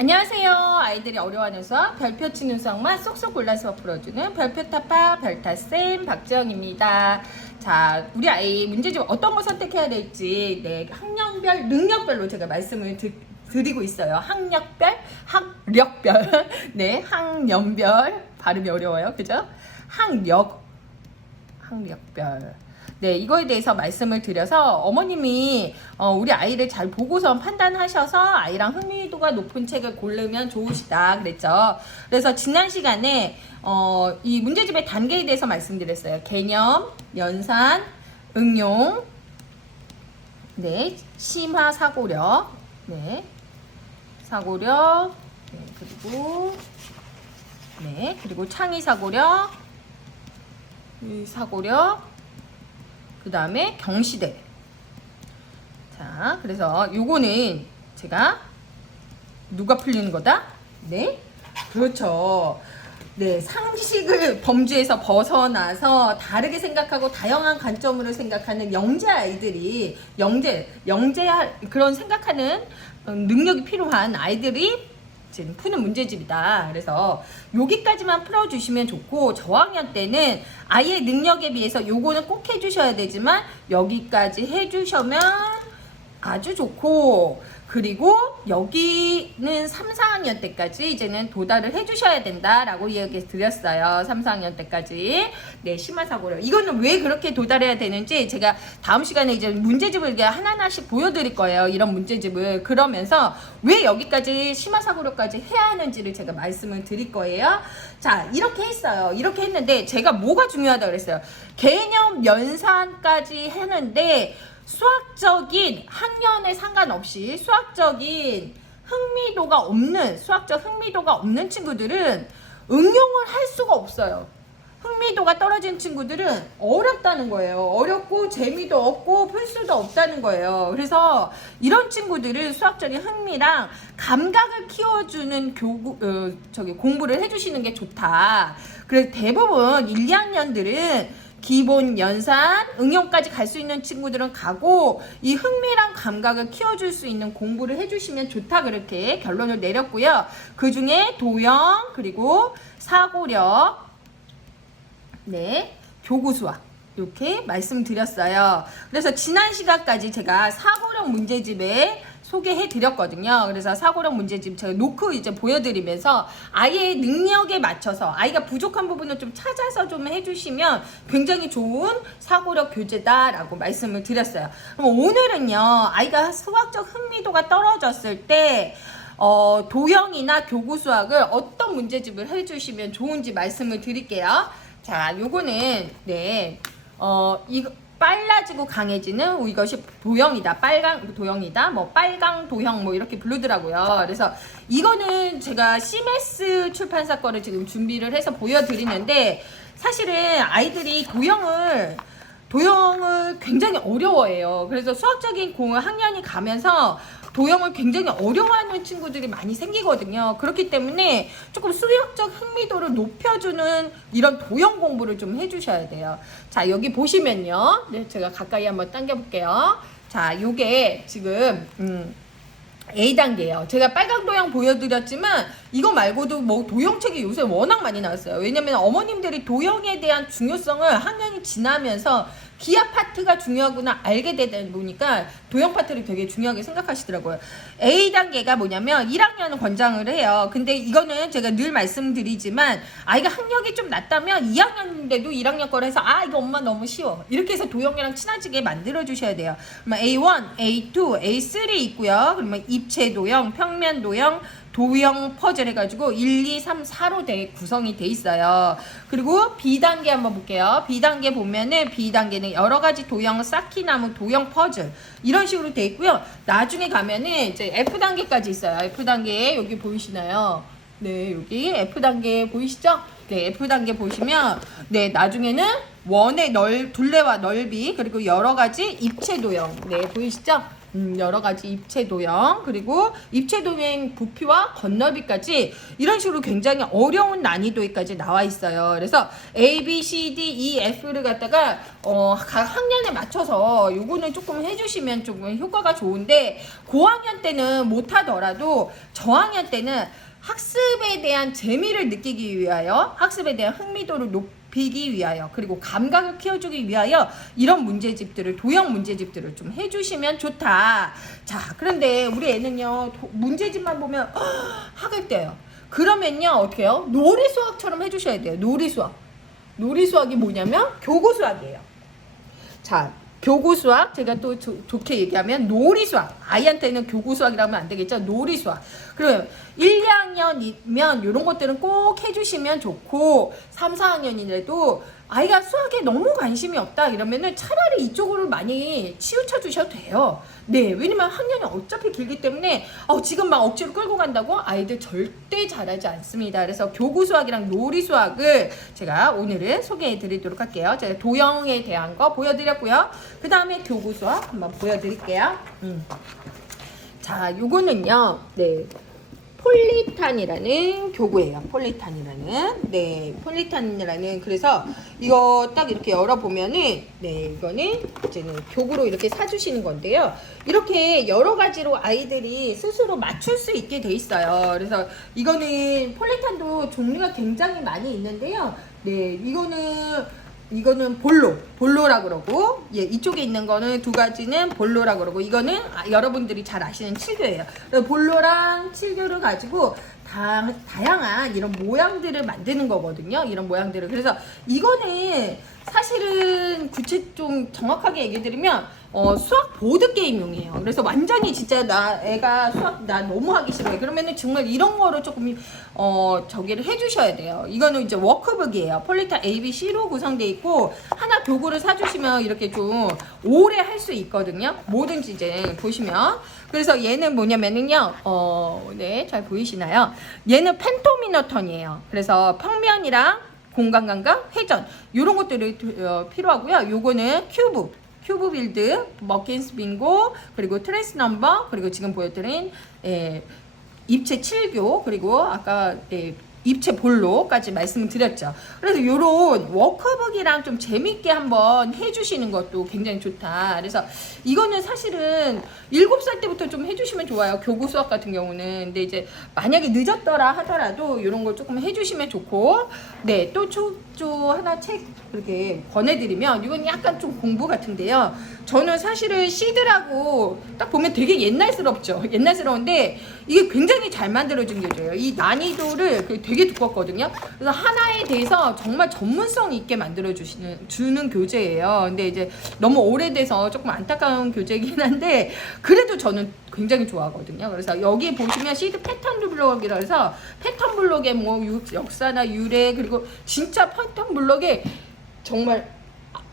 안녕하세요. 아이들이 어려워하는 수학, 별표 치는 수학만 쏙쏙 골라서 풀어주는 별표타파 별타쌤 박지영입니다. 자, 우리 아이 문제집 어떤 거 선택해야 될지 학년별, 능력별로 제가 말씀을 드리고 있어요. 학력별, 학력별, 학년별 발음이 어려워요. 그죠? 학력별. 이거에 대해서 말씀을 드려서 어머님이 우리 아이를 잘 보고서 판단하셔서 아이랑 흥미도가 높은 책을 고르면 좋으시다 그랬죠. 그래서 지난 시간에 이 문제집의 단계에 대해서 말씀드렸어요. 개념, 연산, 응용, 심화 사고력, 사고력, 그리고 창의 사고력, 사고력, 그 다음에 경시대. 자, 그래서 요거는 제가 누가 풀리는 거다? 그렇죠. 상식을 범주에서 벗어나서 다르게 생각하고 다양한 관점으로 생각하는 영재 아이들이 영재할 그런 생각하는 능력이 필요한 아이들이 지금 푸는 문제집이다. 그래서 여기까지만 풀어주시면 좋고 저학년 때는 아이의 능력에 비해서 요거는 꼭 해주셔야 되지만 여기까지 해주시면 아주 좋고, 그리고 여기는 3, 4학년 때까지 이제는 도달을 해주셔야 된다라고 이야기 드렸어요. 3, 4학년 때까지. 심화사고력. 이거는 왜 그렇게 도달해야 되는지 제가 다음 시간에 이제 문제집을 하나하나씩 보여드릴 거예요. 이런 문제집을. 그러면서 왜 여기까지 심화사고력까지 해야 하는지를 제가 말씀을 드릴 거예요. 자, 이렇게 했어요. 이렇게 했는데 제가 뭐가 중요하다고 그랬어요. 개념 연산까지 했는데 수학적인 학년에 상관없이 수학적 흥미도가 없는 친구들은 응용을 할 수가 없어요. 흥미도가 떨어진 친구들은 어렵다는 거예요. 어렵고 재미도 없고 풀 수도 없다는 거예요. 그래서 이런 친구들은 수학적인 흥미랑 감각을 키워주는 공부를 해주시는 게 좋다. 그래서 대부분 1, 2학년들은 기본, 연산, 응용까지 갈 수 있는 친구들은 가고 이 흥미랑 감각을 키워줄 수 있는 공부를 해주시면 좋다, 그렇게 결론을 내렸고요. 그 중에 도형, 그리고 사고력, 교구수학 이렇게 말씀드렸어요. 그래서 지난 시간까지 제가 사고력 문제집에 소개해 드렸거든요. 그래서 사고력 문제집 제가 놓고 이제 보여드리면서 아이의 능력에 맞춰서 아이가 부족한 부분을 좀 찾아서 좀 해주시면 굉장히 좋은 사고력 교재다라고 말씀을 드렸어요. 그럼 오늘은요, 아이가 수학적 흥미도가 떨어졌을 때 도형이나 교구수학을 어떤 문제집을 해주시면 좋은지 말씀을 드릴게요. 자, 요거는 이거 빨라지고 강해지는 이것이 도형이다. 빨강 도형이다. 빨강 도형 이렇게 부르더라고요. 그래서 이거는 제가 CMS 출판사 거를 지금 준비를 해서 보여드리는데 사실은 아이들이 도형을 굉장히 어려워해요. 그래서 수학적인 학년이 가면서 도형을 굉장히 어려워하는 친구들이 많이 생기거든요. 그렇기 때문에 조금 수학적 흥미도를 높여주는 이런 도형 공부를 좀 해주셔야 돼요. 자, 여기 보시면요. 제가 가까이 한번 당겨볼게요. 자, 요게 지금 A단계예요. 제가 빨강 도형 보여드렸지만 이거 말고도 도형책이 요새 워낙 많이 나왔어요. 왜냐면 어머님들이 도형에 대한 중요성을 학년이 지나면서 기하 파트가 중요하구나 알게 되다 보니까 도형 파트를 되게 중요하게 생각하시더라고요. A단계가 뭐냐면 1학년은 권장을 해요. 근데 이거는 제가 늘 말씀드리지만 아이가 학력이 좀 낮다면 2학년인데도 1학년 거를 해서 이거 엄마 너무 쉬워. 이렇게 해서 도형이랑 친해지게 만들어 주셔야 돼요. 그러면 A1, A2, A3 있고요. 그러면 입체 도형, 평면 도형, 도형 퍼즐 해가지고 1, 2, 3, 4로 구성이 돼 있어요. 그리고 B단계 한번 볼게요. B단계 보면은 B단계는 여러 가지 도형 쌓기나무 도형 퍼즐 이런 식으로 돼 있고요. 나중에 가면은 이제 F단계까지 있어요. F단계 여기 보이시나요? 여기 F단계 보이시죠? F단계 보시면 나중에는 원의 둘레와 넓이 그리고 여러 가지 입체 도형 보이시죠? 여러 가지 입체 도형, 그리고 입체 도형 부피와 건너비까지 이런 식으로 굉장히 어려운 난이도까지 나와 있어요. 그래서 A, B, C, D, E, F를 갖다가 각 학년에 맞춰서 요거는 조금 해주시면 조금 효과가 좋은데, 고학년 때는 못하더라도 저학년 때는 학습에 대한 재미를 느끼기 위하여, 학습에 대한 흥미도를 높이기 위하여, 그리고 감각을 키워주기 위하여 이런 문제집들을, 도형 문제집들을 좀 해주시면 좋다. 자, 그런데 우리 애는요, 문제집만 보면 학을 떼요. 그러면요, 어떻게 해요? 놀이 수학처럼 해주셔야 돼요. 놀이 수학. 놀이 수학이 뭐냐면 교구 수학이에요. 자, 교구 수학, 제가 또 좋게 얘기하면 놀이 수학. 아이한테는 교구 수학이라고 하면 안 되겠죠? 놀이 수학. 그러면 1, 2학년이면 이런 것들은 꼭 해주시면 좋고, 3, 4학년이라도 아이가 수학에 너무 관심이 없다 이러면은 차라리 이쪽으로 많이 치우쳐 주셔도 돼요. 네, 왜냐면 학년이 어차피 길기 때문에 지금 막 억지로 끌고 간다고 아이들 절대 잘하지 않습니다. 그래서 교구 수학이랑 놀이 수학을 제가 오늘은 소개해 드리도록 할게요. 제가 도형에 대한 거 보여드렸고요. 그 다음에 교구 수학 한번 보여드릴게요. 자, 요거는요, 네, 폴리탄이라는 교구예요. 폴리탄이라는. 그래서 이거 딱 이렇게 열어보면은, 네, 이거는 이제는 교구로 이렇게 사주시는 건데요. 이렇게 여러 가지로 아이들이 스스로 맞출 수 있게 돼 있어요. 그래서 이거는 폴리탄도 종류가 굉장히 많이 있는데요. 네, 이거는 볼로라 그러고, 예, 이쪽에 있는 거는 두 가지는 볼로라 그러고, 이거는 여러분들이 잘 아시는 칠교예요. 볼로랑 칠교를 가지고 다양한 이런 모양들을 만드는 거거든요. 이런 모양들을. 그래서 이거는 사실은 좀 정확하게 얘기 드리면 수학 보드 게임용이에요. 그래서 완전히 진짜 애가 수학 너무 하기 싫어요. 그러면은 정말 이런 거로 조금 저기를 해주셔야 돼요. 이거는 이제 워크북이에요. 폴리탄 A, B, C로 구성되어 있고, 하나 교구를 사주시면 이렇게 좀 오래 할 수 있거든요. 뭐든지 이제 보시면. 그래서 얘는 뭐냐면은요, 네, 잘 보이시나요? 얘는 펜토미너턴이에요. 그래서 평면이랑 공간 감각, 회전 이런 것들이 필요하고요. 요거는 큐브 빌드, 머킨스 빙고, 그리고 트레이스 넘버, 그리고 지금 보여드린 입체 7교, 그리고 아까 입체 볼로까지 말씀을 드렸죠. 그래서 요런 워크북이랑 좀 재밌게 한번 해주시는 것도 굉장히 좋다. 그래서 이거는 사실은 7살 때부터 좀 해주시면 좋아요. 교구 수학 같은 경우는. 근데 이제 만약에 늦었더라 하더라도 이런 걸 조금 해주시면 좋고, 네, 또 하나 책 이렇게 권해드리면, 이건 약간 좀 공부 같은데요. 저는 사실은 시드라고 딱 보면 되게 옛날스럽죠. 옛날스러운데 이게 굉장히 잘 만들어진 교재예요. 이 난이도를 되게 두껍거든요. 그래서 하나에 대해서 정말 전문성 있게 주는 교재예요. 근데 이제 너무 오래돼서 조금 안타까운 교재이긴 한데, 그래도 저는 굉장히 좋아하거든요. 그래서 여기 보시면 시드 패턴 블록이라 해서 패턴 블록의 뭐 역사나 유래, 그리고 진짜 패턴 블록에 정말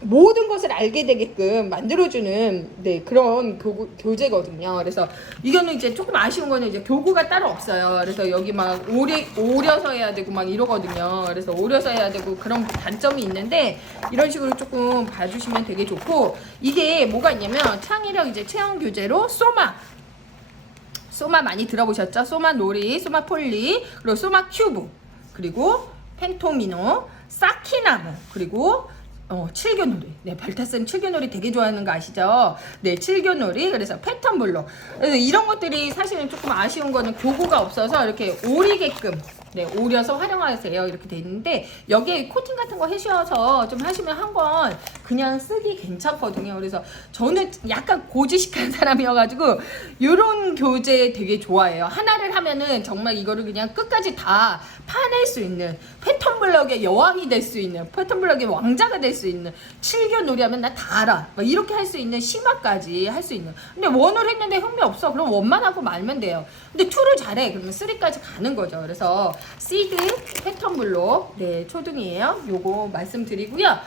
모든 것을 알게 되게끔 만들어주는, 네, 그런 교재거든요. 그래서 이거는 이제 조금 아쉬운 거는 이제 교구가 따로 없어요. 그래서 여기 막 오려서 해야 되고 막 이러거든요. 그래서 오려서 해야 되고 그런 단점이 있는데, 이런 식으로 조금 봐주시면 되게 좋고, 이게 뭐가 있냐면 창의력 이제 체험 교재로 소마 많이 들어보셨죠? 소마 놀이, 소마 폴리, 그리고 소마 큐브, 그리고 펜토미노, 사키나무, 그리고 칠교놀이. 네, 별타스는 칠교놀이 되게 좋아하는 거 아시죠? 네, 칠교놀이. 그래서 패턴 블록. 그래서 이런 것들이 사실은 조금 아쉬운 거는 교구가 없어서 이렇게 오리게끔, 네, 오려서 활용하세요. 이렇게 돼 있는데, 여기에 코팅 같은 거 해주셔서 좀 하시면 한 권 그냥 쓰기 괜찮거든요. 그래서 저는 약간 고지식한 사람이어가지고 이런 교재 되게 좋아해요. 하나를 하면은 정말 이거를 그냥 끝까지 다 파낼 수 있는, 패턴 블럭의 여왕이 될 수 있는, 패턴 블럭의 왕자가 될 수 있는, 7교 놀이 하면 나 다 알아, 막 이렇게 할 수 있는, 심화까지 할 수 있는. 근데 1을 했는데 흥미 없어, 그럼 1만 하고 말면 돼요. 근데 2를 잘해, 그러면 3까지 가는 거죠. 그래서 시드 패턴 블록, 네, 초등이에요. 요거 말씀드리고요.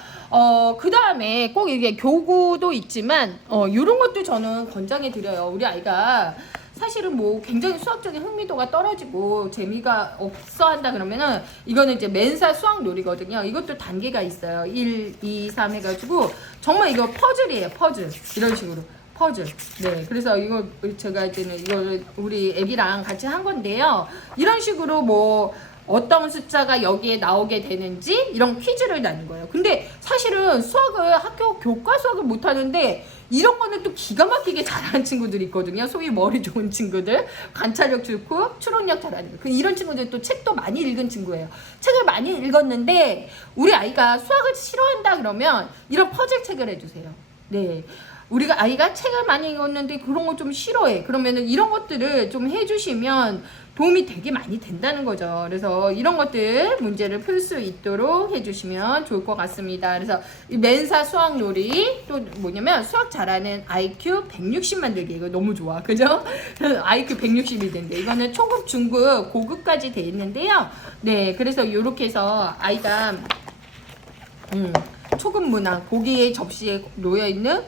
그 다음에 꼭 이게 교구도 있지만 요런 것도 저는 권장해 드려요. 우리 아이가 사실은 뭐 굉장히 수학적인 흥미도가 떨어지고 재미가 없어 한다 그러면은, 이거는 이제 멘사 수학 놀이거든요. 이것도 단계가 있어요. 1, 2, 3 해가지고 정말 이거 퍼즐이에요. 퍼즐. 이런 식으로 퍼즐. 네, 그래서 이거 제가 이제는 이거를 우리 애기랑 같이 한 건데요. 이런 식으로 뭐 어떤 숫자가 여기에 나오게 되는지 이런 퀴즈를 내는 거예요. 근데 사실은 수학을 학교 교과 수학을 못 하는데 이런 거는 또 기가 막히게 잘하는 친구들이 있거든요. 소위 머리 좋은 친구들, 관찰력 좋고 추론력 잘하는 거. 이런 친구들 또 책도 많이 읽은 친구예요. 책을 많이 읽었는데 우리 아이가 수학을 싫어한다 그러면 이런 퍼즐 책을 해주세요. 네. 우리가 아이가 책을 많이 읽었는데 그런 거 좀 싫어해. 그러면은 이런 것들을 좀 해주시면 도움이 되게 많이 된다는 거죠. 그래서 이런 것들 문제를 풀 수 있도록 해주시면 좋을 것 같습니다. 그래서 이 맨사 수학 놀이 또 뭐냐면 수학 잘하는 IQ 160 만들기. 이거 너무 좋아. 그죠? IQ 160이 된대. 이거는 초급, 중급, 고급까지 돼 있는데요. 네. 그래서 이렇게 해서 아이가 초급 문항, 고기의 접시에 놓여있는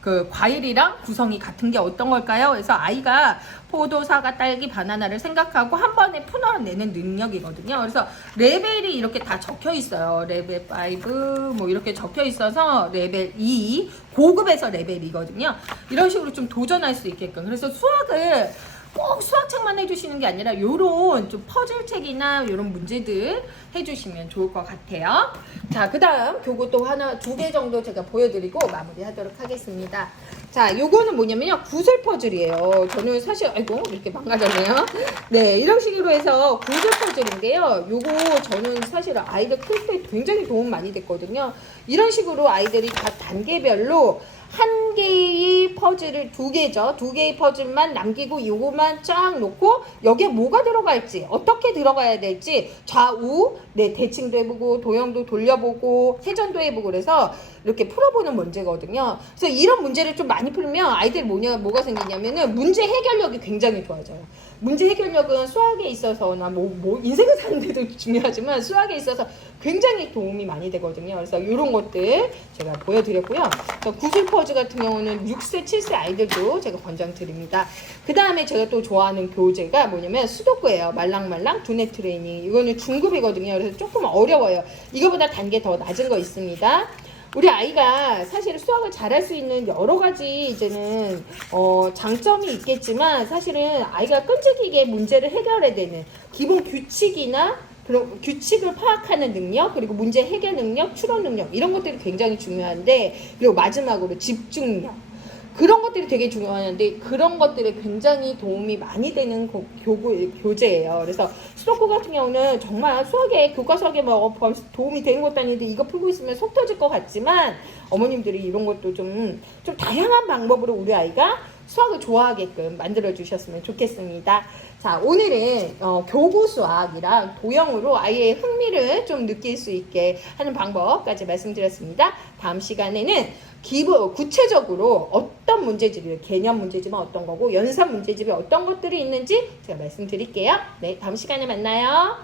그 과일이랑 구성이 같은 게 어떤 걸까요? 그래서 아이가 포도, 사과, 딸기, 바나나를 생각하고 한 번에 풀어내는 능력이거든요. 그래서 레벨이 이렇게 다 적혀 있어요. 레벨 5, 뭐 이렇게 적혀 있어서 레벨 2, 고급에서 레벨이거든요. 이런 식으로 좀 도전할 수 있게끔. 그래서 수학을 꼭 수학책만 해주시는 게 아니라 요런 좀 퍼즐책이나 요런 문제들 해주시면 좋을 것 같아요. 자, 그 다음 교구 또 두 개 정도 제가 보여드리고 마무리하도록 하겠습니다. 자, 요거는 뭐냐면요, 구슬 퍼즐이에요. 저는 사실 아이고 이렇게 망가졌네요. 네, 이런 식으로 해서 구슬 퍼즐인데요. 요거 저는 사실 아이들 클 때 굉장히 도움 많이 됐거든요. 이런 식으로 아이들이 다 단계별로 한 개의 퍼즐을 두 개의 퍼즐만 남기고 요거만 쫙 놓고 여기에 뭐가 들어갈지 어떻게 들어가야 될지 좌우 네 대칭도 해보고 도형도 돌려보고 회전도 해보고 그래서 이렇게 풀어보는 문제거든요. 그래서 이런 문제를 좀 많이 풀면 아이들 뭐가 생기냐면은 문제 해결력이 굉장히 좋아져요. 문제 해결력은 수학에 있어서나 인생을 사는 데도 중요하지만 수학에 있어서 굉장히 도움이 많이 되거든요. 그래서 이런 것들 제가 보여드렸고요. 구슬 퍼즐 같은 경우는 6세, 7세 아이들도 제가 권장드립니다. 그 다음에 제가 또 좋아하는 교재가 뭐냐면 수도쿠예요. 말랑말랑 두뇌 트레이닝. 이거는 중급이거든요. 그래서 조금 어려워요. 이거보다 단계 더 낮은 거 있습니다. 우리 아이가 사실 수학을 잘할 수 있는 여러 가지 이제는 장점이 있겠지만 사실은 아이가 끈질기게 문제를 해결해야 되는 기본 규칙이나 그런 규칙을 파악하는 능력, 그리고 문제 해결 능력, 추론 능력 이런 것들이 굉장히 중요한데, 그리고 마지막으로 집중력 그런 것들이 되게 중요한데 그런 것들에 굉장히 도움이 많이 되는 교재예요. 그래서 수도쿠 같은 경우는 정말 수학에 교과 수학에 뭐 도움이 되는 것도 아닌데 이거 풀고 있으면 속 터질 것 같지만 어머님들이 이런 것도 좀 다양한 방법으로 우리 아이가 수학을 좋아하게끔 만들어 주셨으면 좋겠습니다. 자, 오늘은 교구 수학이랑 도형으로 아이의 흥미를 좀 느낄 수 있게 하는 방법까지 말씀드렸습니다. 다음 시간에는 구체적으로 어떤 문제집이 개념 문제집은 어떤 거고 연산 문제집에 어떤 것들이 있는지 제가 말씀드릴게요. 네, 다음 시간에 만나요.